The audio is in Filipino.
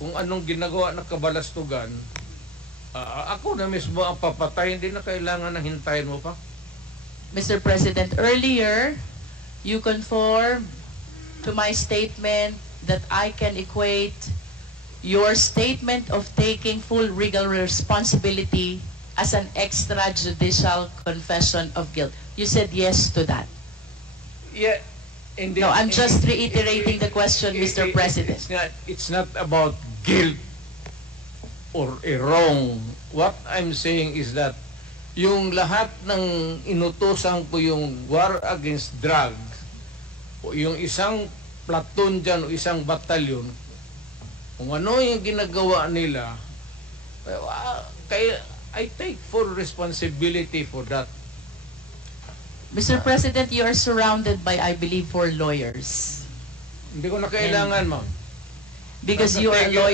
kung anong ginagawa ng kabalastugan, ah, ako na mismo ang papatay, hindi na kailangan na hintayin mo pa. Mr. President, earlier, you conform to my statement that I can equate your statement of taking full legal responsibility as an extrajudicial confession of guilt. You said yes to that. Yeah, hindi, No, I'm just reiterating the question, it- Mr. it- President. It's not, it's not about guilt or a wrong. What I'm saying is that yung lahat ng inutosan ko yung war against drugs, o yung isang platoon dyan o isang batalyon, kung ano yung ginagawa nila, ah, kaya I take full responsibility for that. Mr. President, you are surrounded by, I believe, four lawyers. Hindi ko na kailangan, ma'am. Because you are a lawyer